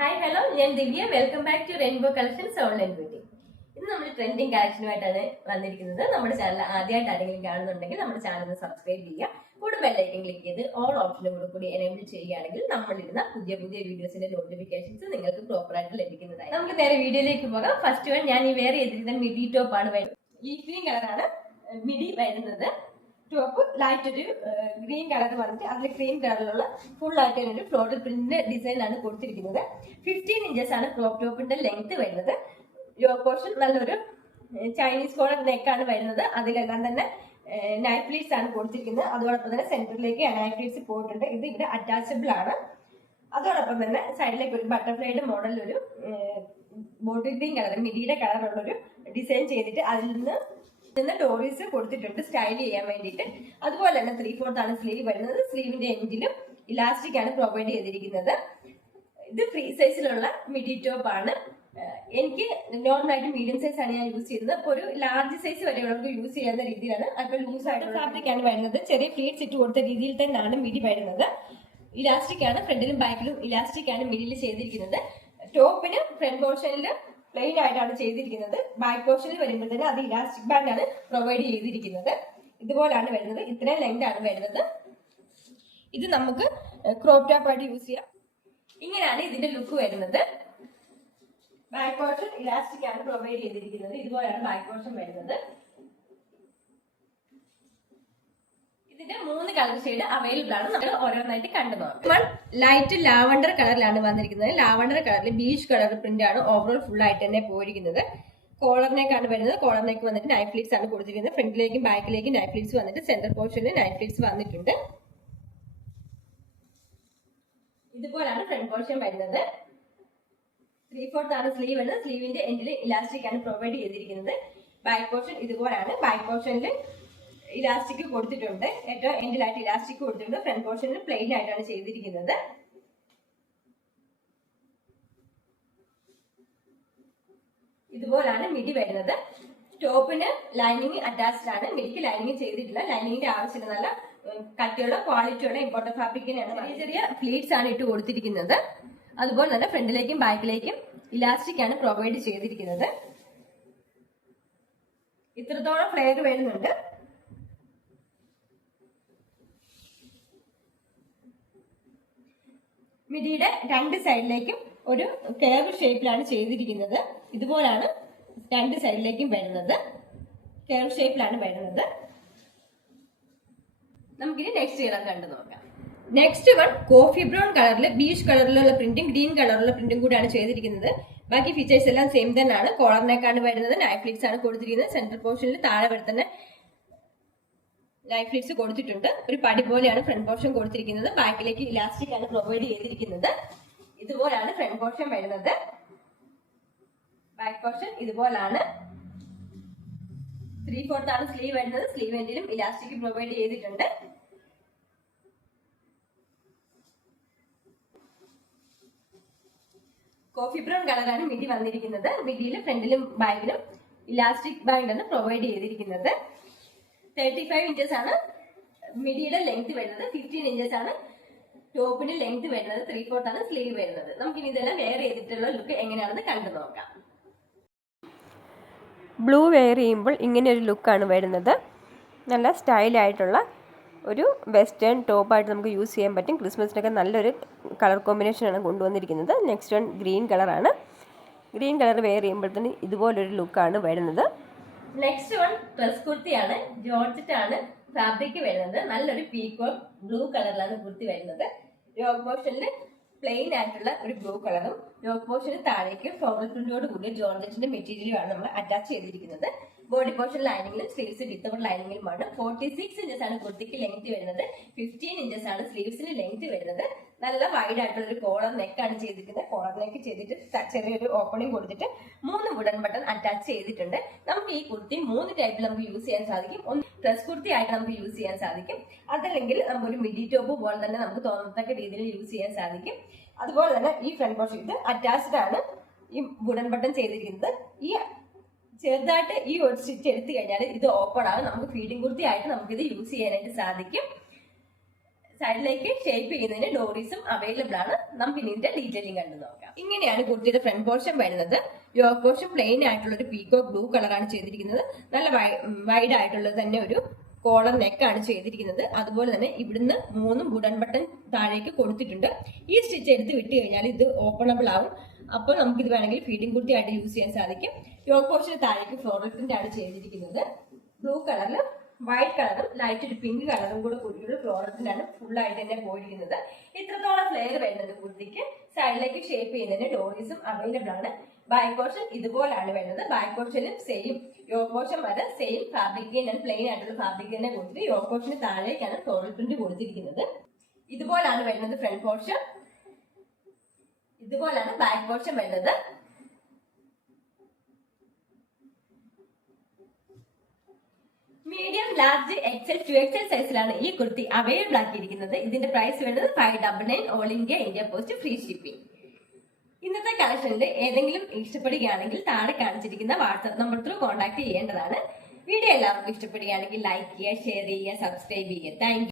Hi hello ഞാൻ Divya. Welcome back to rainbow collections online beauty ഇന്ന് നമ്മൾ trending കളക്ഷനുമായിട്ടാണ് വന്നിരിക്കുന്നത്. നമ്മുടെ ചാനൽ ആദ്യമായിട്ട് ആരെങ്കിലും കാണുന്നുണ്ടെങ്കിൽ നമ്മുടെ ചാനൽ സബ്സ്ക്രൈബ് ചെയ്യുക. കൂടെ ബെല്ലൈക്കൻ ക്ലിക്ക് ചെയ്ത് ഓൾ ഓപ്ഷനും കൂടെ കൂടി എനേബിൾ ചെയ്യുകയാണെങ്കിൽ നമ്മളിരുന്ന പുതിയ പുതിയ വീഡിയോസിന്റെ നോട്ടിഫിക്കേഷൻസ് നിങ്ങൾക്ക് പ്രോപ്പർ ആയിട്ട് ലഭിക്കുന്നതായി നമുക്ക് നേരെ വീഡിയോയിലേക്ക് പോകാം. ഫസ്റ്റ് വൺ ഞാൻ ഈ വേറെ ഏതെങ്കിലും മിഡി ടോപ്പ് ആണ് വരുന്നത് ഈ ഗ്രീൻ കളറാണ് മിഡി വരുന്നത്. ടോപ്പ് ലൈറ്റ് ഒരു ഗ്രീൻ കളർ പറഞ്ഞിട്ട് അതിൽ ക്രീം കളറിലുള്ള ഫുൾ ആയിട്ട് ഒരു ഫ്ലോറൽ പ്രിന്റ് ഡിസൈനാണ് കൊടുത്തിരിക്കുന്നത്. ഫിഫ്റ്റീൻ ഇഞ്ചസ് ആണ് ക്രോപ്പ് ടോപ്പിന്റെ ലെങ്ത് വരുന്നത്. പോർഷൻ നല്ലൊരു ചൈനീസ് കോളർ നെക്കാണ് വരുന്നത്. അതിലെല്ലാം തന്നെ നൈഫ് പ്ലീറ്റ്സ് ആണ് കൊടുത്തിരിക്കുന്നത്. അതോടൊപ്പം തന്നെ സെന്ററിലേക്ക് നൈഫ് പ്ലീറ്റ്സ് പോയിട്ടുണ്ട്. ഇത് ഇവിടെ അറ്റാച്ചബിൾ ആണ്. അതോടൊപ്പം തന്നെ സൈഡിലേക്ക് ഒരു ബട്ടർഫ്ലൈയുടെ മോഡലിൽ ഒരു ബോട്ടിൽ ഗ്രീൻ കളർ മിഡിയുടെ കളറുള്ളൊരു ഡിസൈൻ ചെയ്തിട്ട് അതിൽ നിന്ന് നിന്ന് ഡോറീസ് കൊടുത്തിട്ടുണ്ട് സ്റ്റൈൽ ചെയ്യാൻ വേണ്ടിയിട്ട്. അതുപോലെ തന്നെ ത്രീ ഫോർത്ത് ആണ് സ്ലീവ് വരുന്നത്. സ്ലീവിന്റെ എൻഡിലും ഇലാസ്റ്റിക് ആണ് പ്രൊവൈഡ് ചെയ്തിരിക്കുന്നത്. ഇത് ഫ്രീ സൈസിലുള്ള മിഡി ടോപ്പ് ആണ്. എനിക്ക് നോർമൽ ആയിട്ട് മീഡിയം സൈസ് ആണ് ഞാൻ യൂസ് ചെയ്തത് അപ്പോൾ ഒരു ലാർജ് സൈസ് വരെയുള്ളവർക്ക് യൂസ് ചെയ്യാവുന്ന രീതിയിലാണ്. അപ്പോൾ ലൂസ് ആയിട്ട് ഫാബ്രിക് ആണ് വരുന്നത്. ചെറിയ പ്ലേറ്റ്സ് ഇട്ട് കൊടുത്ത രീതിയിൽ തന്നെയാണ് മിഡി വരുന്നത്. ഇലാസ്റ്റിക് ആണ് ഫ്രണ്ടിലും ബാക്കിലും ഇലാസ്റ്റിക് ആണ് മിഡിൽ ചെയ്തിരിക്കുന്നത്. ടോപ്പിന് ഫ്രണ്ട് പോർഷനിൽ പ്ലെയിൻ ആയിട്ടാണ് ചെയ്തിരിക്കുന്നത്. ബാക്ക് പോർഷനിൽ വരുമ്പോൾ തന്നെ അത് ഇലാസ്റ്റിക് ബാൻഡ് ആണ് പ്രൊവൈഡ് ചെയ്തിരിക്കുന്നത്. ഇതുപോലാണ് വരുന്നത്. ഇത്രയും ലെങ്ത് ആണ് വരുന്നത്. ഇത് നമുക്ക് ക്രോപ്പ് ടോപ്പ് ആയിട്ട് യൂസ് ചെയ്യാം. ഇങ്ങനെയാണ് ഇതിന്റെ ലുക്ക് വരുന്നത്. ബാക്ക് പോർഷൻ ഇലാസ്റ്റിക് ആണ് പ്രൊവൈഡ് ചെയ്തിരിക്കുന്നത്. ഇതുപോലെയാണ് ബാക്ക് പോർഷൻ വരുന്നത്. ഇതിന്റെ മൂന്ന് കളർ ഷെയ്ഡ് അവൈലബിൾ ആണ്. നമ്മൾ ഓരോന്നായിട്ട് കണ്ടു നോക്കാം. ലൈറ്റ് ലാവണ്ടർ കളറിലാണ് വന്നിരിക്കുന്നത്. ലാവണ്ടർ കളറിൽ ബീച്ച് കളർ പ്രിന്റ് ആണ് ഓവറോൾ ഫുൾ ആയിട്ട് തന്നെ പോയിരിക്കുന്നത്. കോളറിനേക്കാണ് വരുന്നത്. കോളറിനേക്ക് വന്നിട്ട് നൈഫ് ഫ്ലീറ്റ്സ് ആണ് കൊടുത്തിരിക്കുന്നത്. ഫ്രണ്ടിലേക്കും ബാക്കിലേക്കും നൈഫ് ഫ്ലീറ്റ്സ് വന്നിട്ട് സെന്റർ പോർഷനിൽ നൈഫ് ഫ്ലീറ്റ്സ് വന്നിട്ടുണ്ട്. ഇതുപോലാണ് ഫ്രണ്ട് പോർഷൻ വരുന്നത്. ത്രീ ഫോർത്ത് ആണ് സ്ലീവ് വരുന്നത് സ്ലീവിന്റെ എൻഡിൽ ഇലാസ്റ്റിക് ആണ് പ്രൊവൈഡ് ചെയ്തിരിക്കുന്നത്. ബാക്ക് പോർഷൻ ഇതുപോലാണ്. ബാക്ക് പോർഷനിൽ ഇലാസ്റ്റിക് കൊടുത്തിട്ടുണ്ട്. ഏറ്റവും എൻഡിലായിട്ട് ഇലാസ്റ്റിക് കൊടുത്തിട്ടുണ്ട്. ഫ്രണ്ട് പോർഷനിൽ പ്ലെയിൻ ആയിട്ടാണ് ചെയ്തിരിക്കുന്നത്. ഇതുപോലാണ് മിഡി വരുന്നത്. ടോപ്പിന് ലൈനിങ് അറ്റാച്ച്ഡ് ആണ്. മിഡിക്ക് ലൈനിങ് ചെയ്തിട്ടില്ല. ലൈനിങ്ങിന്റെ ആവശ്യമില്ല നല്ല കട്ടിയുള്ള ക്വാളിറ്റിയുള്ള ഇമ്പോർട്ടൻ ഫാബ്രിക്കിനാണ് ചെറിയ ചെറിയ പ്ലീറ്റ്സ് ആണ് ഇട്ട് കൊടുത്തിരിക്കുന്നത്. അതുപോലെ തന്നെ ഫ്രണ്ടിലേക്കും ബാക്കിലേക്കും ഇലാസ്റ്റിക് ആണ് പ്രൊവൈഡ് ചെയ്തിരിക്കുന്നത്. ഇത്രത്തോളം ഫ്ലെയർ വരുന്നുണ്ട്. മിഡിയുടെ രണ്ട് സൈഡിലേക്കും ഒരു കേർവ് ഷേപ്പിലാണ് ചെയ്തിരിക്കുന്നത്. ഇതുപോലാണ് രണ്ട് സൈഡിലേക്കും വരുന്നത്. കേർവ് ഷേപ്പിലാണ് വരുന്നത്. നമുക്കിനി നെക്സ്റ്റ് കളർ കണ്ടു നോക്കാം. നെക്സ്റ്റ് വൺ കോഫി ബ്രൗൺ കളറിൽ ബീച്ച് കളറിലുള്ള പ്രിന്റിംഗ് ഗ്രീൻ കളറിലുള്ള പ്രിന്റും കൂടിയാണ് ചെയ്തിരിക്കുന്നത്. ബാക്കി ഫീച്ചേഴ്സ് എല്ലാം സെയിം തന്നെയാണ്. കോളറിനേക്കാണ് വരുന്നത്. നൈഫ്ലിക്സ് ആണ് കൊടുത്തിരിക്കുന്നത്. സെൻട്രൽ പോർഷനിൽ താഴെ വരുത്തുന്ന ലൈഫ് ലിറ്റ്സ് കൊടുത്തിട്ടുണ്ട്. ഒരു പടി പോലെയാണ് ഫ്രണ്ട് പോർഷൻ കൊടുത്തിരിക്കുന്നത്. ബാക്കിലേക്ക് ഇലാസ്റ്റിക് ആണ് പ്രൊവൈഡ് ചെയ്തിരിക്കുന്നത്. ഇതുപോലാണ് ഫ്രണ്ട് പോർഷൻ വരുന്നത്. ബാക്ക് പോർഷൻ ഇതുപോലാണ്. ത്രീ ഫോർത്ത് ആണ് സ്ലീവ് വരുന്നത്. സ്ലീവ് എൻഡിലും ഇലാസ്റ്റിക് പ്രൊവൈഡ് ചെയ്തിട്ടുണ്ട്. കോഫി ബ്രൗൺ കളറാണ് മിഡി വന്നിരിക്കുന്നത്. മിഡിയിലും ഫ്രണ്ടിലും ബാഗിലും ഇലാസ്റ്റിക് ബാഗ് ആണ് പ്രൊവൈഡ് ചെയ്തിരിക്കുന്നത്. തേർട്ടി ഫൈവ് ഇഞ്ചസ് ആണ് മിഡിയുടെ ലെങ്ത് വരുന്നത്. ഫിഫ്റ്റീൻ ഇഞ്ചസ് ആണ് ടോപ്പിന് ലെങ്ത് വരുന്നത്. ത്രീ ആണ് സ്ലീവ് വരുന്നത്. നമുക്കിനി ഇതെല്ലാം വെയർ ചെയ്തിട്ടുള്ള ലുക്ക് എങ്ങനെയാണെന്ന് കണ്ടു നോക്കാം. ബ്ലൂ വെയർ ചെയ്യുമ്പോൾ ഇങ്ങനെ ഒരു ലുക്കാണ് വരുന്നത്. നല്ല സ്റ്റൈലായിട്ടുള്ള ഒരു വെസ്റ്റേൺ ടോപ്പായിട്ട് നമുക്ക് യൂസ് ചെയ്യാൻ പറ്റും. ക്രിസ്മസിനൊക്കെ നല്ലൊരു കളർ കോമ്പിനേഷനാണ് കൊണ്ടുവന്നിരിക്കുന്നത്. നെക്സ്റ്റ് വൺ ഗ്രീൻ കളറാണ് ഗ്രീൻ കളർ വെയർ ചെയ്യുമ്പോഴത്തേന് ഇതുപോലൊരു ലുക്കാണ് വരുന്നത്. നെക്സ്റ്റ് വൺ ഡ്രസ് കുർത്തിയാണ് ജോർജറ്റ് ആണ് ഫാബ്രിക് വരുന്നത്. നല്ലൊരു പീക്കോ ബ്ലൂ കളറിലാണ് കുർത്തി വരുന്നത്. യോഗ് പോർഷനിൽ പ്ലെയിൻ ആയിട്ടുള്ള ഒരു ബ്ലൂ കളറും യോഗ് പോർഷന് താഴേക്ക് ഫ്ലോറൽ പ്രിന്റോട് കൂടി ജോർജറ്റിന്റെ മെറ്റീരിയലുമാണ് നമ്മൾ അറ്റാച്ച് ചെയ്തിരിക്കുന്നത്. ബോഡി പോർഷൻ ലൈനിങ്ങിലും സ്ലീവ്സ് വിത്തൗട്ട് ലൈനിങ്ങിലുമാണ് ഫോർട്ടി സിക്സ് ഇഞ്ചസ് ആണ് കുർത്തിക്ക് ലെങ്ത് വരുന്നത്. ഫിഫ്റ്റീൻ ഇഞ്ചസ് ആണ് സ്ലീവ്സിന് ലെങ്ത് വരുന്നത്. നല്ല വൈഡ് ആയിട്ടുള്ള ഒരു കോളർ നെക്കാണ് ചെയ്തിരിക്കുന്നത്. കോളറിലേക്ക് ചെയ്തിട്ട് ചെറിയൊരു ഓപ്പണിംഗ് കൊടുത്തിട്ട് മൂന്ന് വുഡൻ ബട്ടൺ അറ്റാച്ച് ചെയ്തിട്ടുണ്ട്. നമുക്ക് ഈ കുർത്തി മൂന്ന് ടൈപ്പിൽ നമുക്ക് യൂസ് ചെയ്യാൻ സാധിക്കും. ഒന്ന് ഡ്രസ് കുർത്തി ആയിട്ട് നമുക്ക് യൂസ് ചെയ്യാൻ സാധിക്കും. അതല്ലെങ്കിൽ നമുക്ക് ഒരു മിഡി ടോപ്പ് പോലെ തന്നെ നമുക്ക് തോന്നത്തക്ക രീതിയിൽ യൂസ് ചെയ്യാൻ സാധിക്കും. അതുപോലെ തന്നെ ഈ ഫ്രണ്ട് പോർഷൻ അറ്റാച്ച്ഡ് ആണ്. ഈ വുഡൻ ബട്ടൺ ചെയ്തിരിക്കുന്നത്. ഈ ചെറുതായിട്ട് ഈ ഒരു സ്റ്റിച്ച് എടുത്തു കഴിഞ്ഞാൽ ഇത് ഓപ്പൺ ആണ്. നമുക്ക് ഫീഡിംഗ് കുർത്തി ആയിട്ട് നമുക്ക് ഇത് യൂസ് ചെയ്യാനായിട്ട് സാധിക്കും. സൈഡിലേക്ക് ഷേപ്പ് ചെയ്യുന്നതിന് ഡോറീസും അവൈലബിൾ ആണ്. നമുക്ക് ഇതിന്റെ ഡീറ്റെയിലിംഗ് കണ്ടു നോക്കാം. ഇങ്ങനെയാണ് കുർത്തിയുടെ ഫ്രണ്ട് പോർഷൻ വരുന്നത്. യോക്ക് പോർഷൻ പ്ലെയിൻ ആയിട്ടുള്ള ഒരു പീക്കോ ബ്ലൂ കളറാണ് ചെയ്തിരിക്കുന്നത്. നല്ല വൈഡ് ആയിട്ടുള്ള തന്നെ ഒരു കോളർ നെക്കാണ് ചെയ്തിരിക്കുന്നത്. അതുപോലെ തന്നെ ഇവിടുന്ന് മൂന്നും ബുഡൺ ബട്ടൺ താഴേക്ക് കൊടുത്തിട്ടുണ്ട്. ഈ സ്റ്റിച്ച് എടുത്ത് വിട്ട് കഴിഞ്ഞാൽ ഇത് ഓപ്പണബിൾ ആവും. അപ്പോൾ നമുക്ക് ഇത് വേണമെങ്കിൽ ഫീഡിംഗ് കുട്ടിയായിട്ട് യൂസ് ചെയ്യാൻ സാധിക്കും. യോക്ക് പോർഷൻ താഴേക്ക് ഫ്ലോറൽ പ്രിന്റ് ആണ് ചെയ്തിരിക്കുന്നത്. ബ്ലൂ കളറിൽ വൈറ്റ് കളറും ലൈറ്റ് ഒരു പിങ്ക് കളറും കൂടെ കൂടിയുള്ള ഫ്ലോറത്തിലാണ് ഫുൾ ആയിട്ട് തന്നെ പോയിരിക്കുന്നത്. ഇത്രത്തോളം ഫ്ലെയർ വരുന്നത് കുർത്തിക്ക് സൈഡിലേക്ക് ഷേപ്പ് ചെയ്യുന്നതിന് ഡോറീസും അവൈലബിൾ ആണ്. ബാക്ക് പോർഷൻ ഇതുപോലാണ് വരുന്നത് ബാക്ക് പോർഷനും സെയിം യോക്ക് പോർഷൻ വരെ സെയിം ഫാബ്രിക് തന്നെയാണ് പ്ലെയിൻ ആയിട്ടുള്ള ഫാബ്രിക് തന്നെ കൊടുത്തിട്ട് യോക്ക് പോർഷന് താഴേക്കാണ് ഫ്ലോറൽ പ്രിന്റ് കൊടുത്തിരിക്കുന്നത്. ഇതുപോലാണ് വരുന്നത് ഫ്രണ്ട് പോർഷൻ ഇതുപോലാണ് ബാക്ക് പോർഷൻ വരുന്നത് medium large XL two XL സൈസിലാണ് ഈ കുർത്തി. അവൈലബിൾ ആക്കിയിരിക്കുന്നത് ഇതിന്റെ പ്രൈസ് വരുന്നത് five double nine all India India post free shipping ഇന്നത്തെ കളക്ഷനിൽ ഏതെങ്കിലും ഇഷ്ടപ്പെടുകയാണെങ്കിൽ താഴെ കാണിച്ചിരിക്കുന്ന വാട്സ്ആപ്പ് നമ്പർ ത്രൂ കോൺടാക്ട് ചെയ്യേണ്ടതാണ്. വീഡിയോ എല്ലാവർക്കും ഇഷ്ടപ്പെടുകയാണെങ്കിൽ ലൈക്ക് ചെയ്യുക ഷെയർ ചെയ്യുക സബ്സ്ക്രൈബ് ചെയ്യുക. താങ്ക്